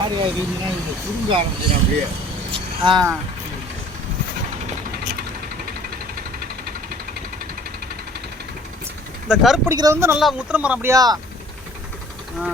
மாடு இருந்துச்சுன்னா இது சுருங்க ஆரம்பிச்சிடும் அப்படியே. ஆ. இந்த கருப்பிடிக்கிறது வந்து நல்லா முத்திர மரம் அப்படியா? ஆ.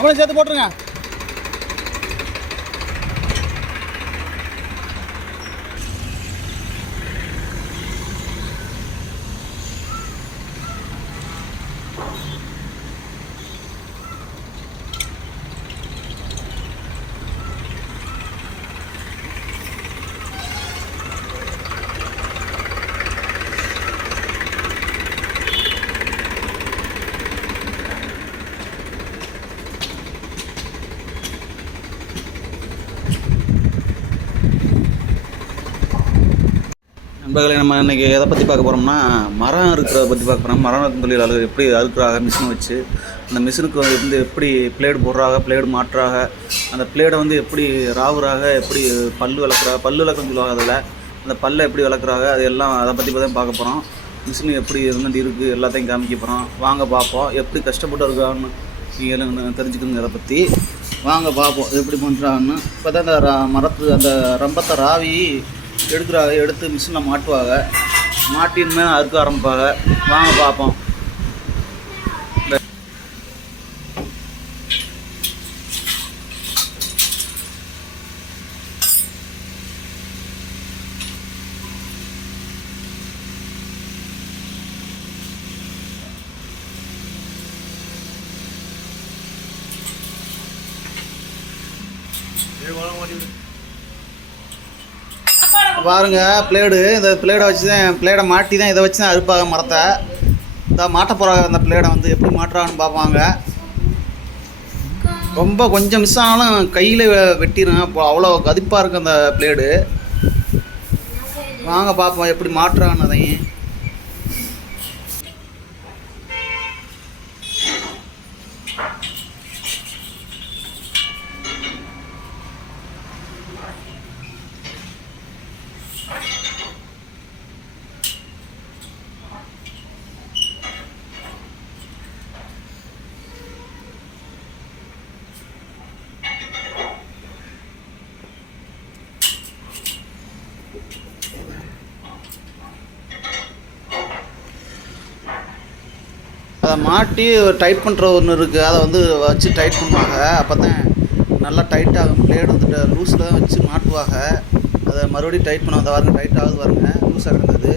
அப்படியே சேர்த்து போட்டுருங்க. நண்பர்களே நம்ம இன்றைக்கி எதை பற்றி பார்க்க போகிறோம்னா மரம் இருக்கிறத பற்றி பார்க்க போகிறோம் மரம் இருக்கும் தொழிலாளர்கள் எப்படி அறுக்குறாங்க மிஷின் வச்சு அந்த மிஷினுக்கு வந்து எப்படி பிளேடு போடுறாங்க பிளேடு மாற்றாக அந்த பிளேடை வந்து எப்படி ராவுறாக எப்படி பல் வளர்க்குறாங்க பல் வளர்க்கணும் சொல்லுவாங்க அதில். அந்த பல்லை எப்படி வளர்க்குறாங்க அது எல்லாம் அதை பற்றி தான் பார்க்க போகிறோம் மிஷின் எப்படி இருந்துட்டு இருக்குது எல்லாத்தையும் காமிக்க போகிறோம் வாங்க பார்ப்போம் எப்படி கஷ்டப்பட்டு இருக்காங்கன்னு நீங்கள் தெரிஞ்சுக்கணுங்க அதை பற்றி வாங்க பார்ப்போம் எப்படி பண்ணுறாங்கன்னு இப்போ தான் அந்த மரத்து அந்த ரம்பத்தை ராவி எடுக்கிறாங்க எடுத்து மிஷினில் மாட்டுவாங்க. மாட்டின்மே அறுக்க ஆரம்பிப்பாங்க. வாங்க பார்ப்போம் பாருங்க பிளேடு இந்த பிளேடை வச்சு தான் பிளேடை மாட்டி தான் இதை வச்சு தான் அறுப்பாங்க மரத்தை. இந்த மாட்ட போகிறாங்க அந்த பிளேடை வந்து எப்படி மாட்டுறாங்கன்னு பார்ப்பாங்க. ரொம்ப கொஞ்சம் மிஸ் ஆனாலும் கையில் வெட்டிடும் அப்போ அவ்வளோ கதிப்பாக இருக்கும் அந்த பிளேடு வாங்க பார்ப்போம் எப்படி மாட்டுறான்னு அதையும். அதை மாட்டி டைட் பண்ணுற ஒன்று இருக்குது அதை வந்து வச்சு டைட் பண்ணுவாங்க. அப்போ தான் நல்லா டைட் ஆகும். பிளேடு வந்துட்டு லூஸில் தான் வச்சு மாட்டுவாங்க. அதை மறுபடியும் டைட் பண்ண அதை பாருங்க டைட் ஆகுது பாருங்க. லூஸாக இருந்தது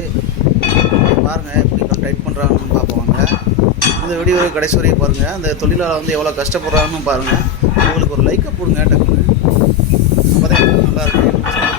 பாருங்கள் எப்படி டைட் பண்ணுறாங்கன்னு பார்ப்பாங்க இந்த வீடியோ கடைசி வரையும் பாருங்கள் அந்த தொழிலாளர் வந்து எவ்வளோ கஷ்டப்படுறாங்கன்னு பாருங்கள் உங்களுக்கு ஒரு லைக்கை போடுங்க டக்குன்னு. அப்போ தான்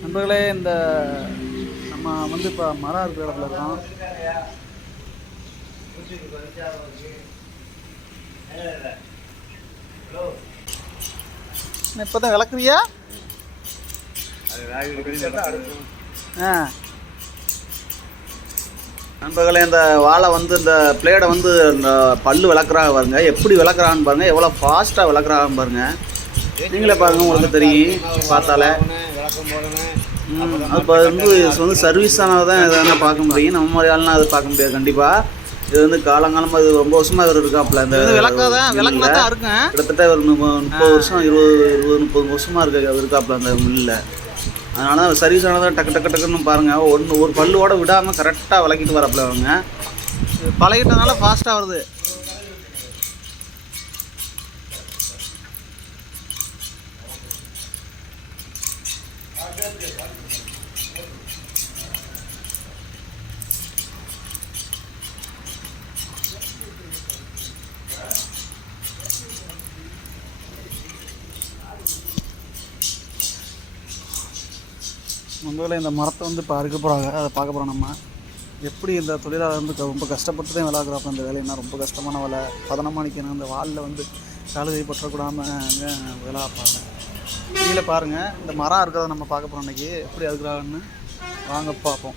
நண்பர்களே இந்த நம்ம வந்து இப்போ மரம் இருக்கிற இடத்துல இருக்கோம். இப்போ தான் விளக்குறியா? ஆ. நண்பர்களே இந்த வாழை வந்து இந்த பிளேடை வந்து இந்த பல்லு விளக்குறாங்க பாருங்க. எப்படி விளக்குறான்னு பாருங்க. எவ்வளோ ஃபாஸ்ட்டாக விளக்குறாங்க பாருங்க. நீங்களே பாருங்க உங்களுக்கு தெரியும். பார்த்தாலே. அப்போ வந்து வந்து சர்வீஸ் ஆனால் தான் இதை பார்க்க முடியும். நம்ம மாதிரி ஆள்லாம் அது பார்க்க முடியாது கண்டிப்பாக இது வந்து காலங்காலமாக இது ரொம்ப வருஷமாக இவர் இருக்காப்புல இந்த கிட்டத்தட்ட ஒரு முப்ப- முப்பது வருஷம் இருபது இருபது முப்பது வருஷமாக இருக்க இருக்காப்புல அந்த மில்லில் அதனால தான் சர்வீஸ் ஆனதான் டக்கு டக்கு டக்குன்னு பாருங்கள் ஒன்று ஒரு பல்லுவோட விடாமல் கரெக்டாக விளக்கிட்டு வரப்பில் அவங்க பழகிட்டதுனால ஃபாஸ்ட்டாக வருது. முதல்ல இந்த மரத்தை வந்து இப்போ அறுக்க போகிறாங்க அதை பார்க்க போகிறோம் நம்ம. எப்படி இந்த தொழிலாளர் வந்து க- ரொம்ப கஷ்டப்பட்டு தான் விளாக்குறாப்ப இந்த வேலைன்னா ரொம்ப கஷ்டமான வேலை. பதனமாக நிற்கணும் அந்த வாலில் வந்து காலுகை பற்றக்கூடாமல் அங்கே விளாப்பாங்க கீழே பாருங்கள் இந்த மரம் இருக்கிறத நம்ம பார்க்க போகிறோம் இன்னைக்கு. எப்படி அறுக்குறாங்கன்னு வாங்க பார்ப்போம்.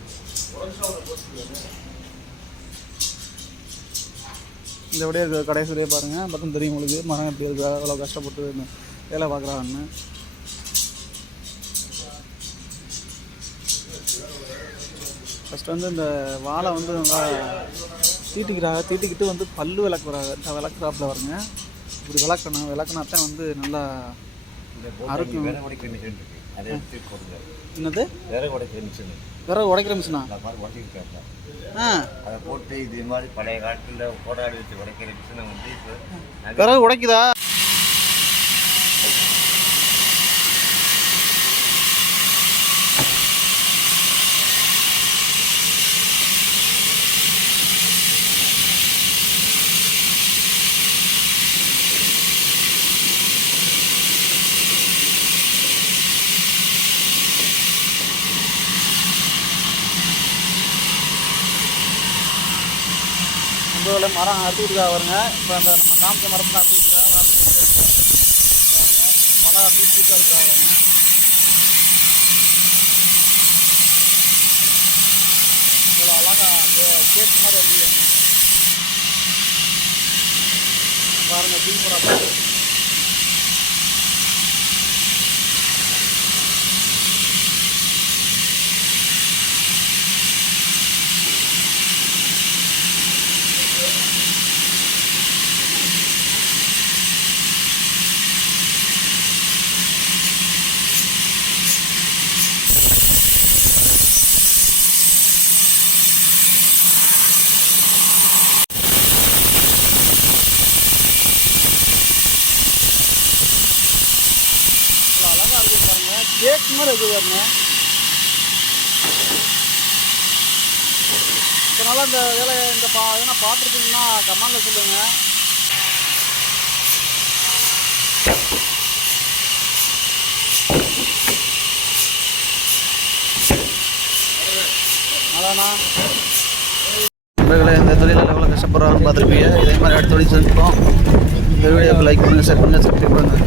இந்த விடையே இருக்கிற கடைசியிலே பாருங்கள் பக்கம் தெரியும் உங்களுக்கு. மரம் எப்படி இருக்கா அவ்வளோ கஷ்டப்பட்டு வேலை பார்க்குறாங்கன்னு. ஃபஸ்ட்டு வந்து இந்த வாழை வந்து நல்லா தீட்டிக்கிறாங்க. தீட்டிக்கிட்டு வந்து பல்லு விளக்குறாங்க விளக்குறாப்புல வருங்க. இப்படி விளக்கணும். விளக்குனா தான் வந்து நல்லா அறுக்கும். என்னது? விறகு உடைக்கிற மிஷின் விறகு உடைக்கிற மிஷினா ஆ? அதை போட்டு இது மாதிரி பழைய காலத்தில் போராடி வச்சு உடைக்கிற மிஷினை வந்து இப்போ விறகு உடைக்குதா? இந்த மரம் அறுத்துக்கிட்டு வருங்க இப்போ அந்த நம்ம காமிச்ச மரத்தில் அறுத்துக்கிட்டு பல பீச்சுக்காக வருங்க இவ்வளோ அழகா அந்த மாதிரி வருது பாருங்க சூப்பராக பாருங்க கேக் மாதிரி இருக்கு இந்த வேலையை இந்த பா எதனா பார்த்துருக்கீங்கன்னா கமெண்டில் சொல்லுங்கள் அதானா நண்பர்களே இந்த தொழிலில் எவ்வளோ கஷ்டப்படுறாருன்னு பார்த்துருப்பீங்க. இதே மாதிரி அடுத்த தொழில் செஞ்சுப்போம் இந்த வீடியோக்கு லைக் பண்ணுங்கள் ஷேர் பண்ணுங்கள் சப்ஸ்கிரைப் பண்ணுங்கள்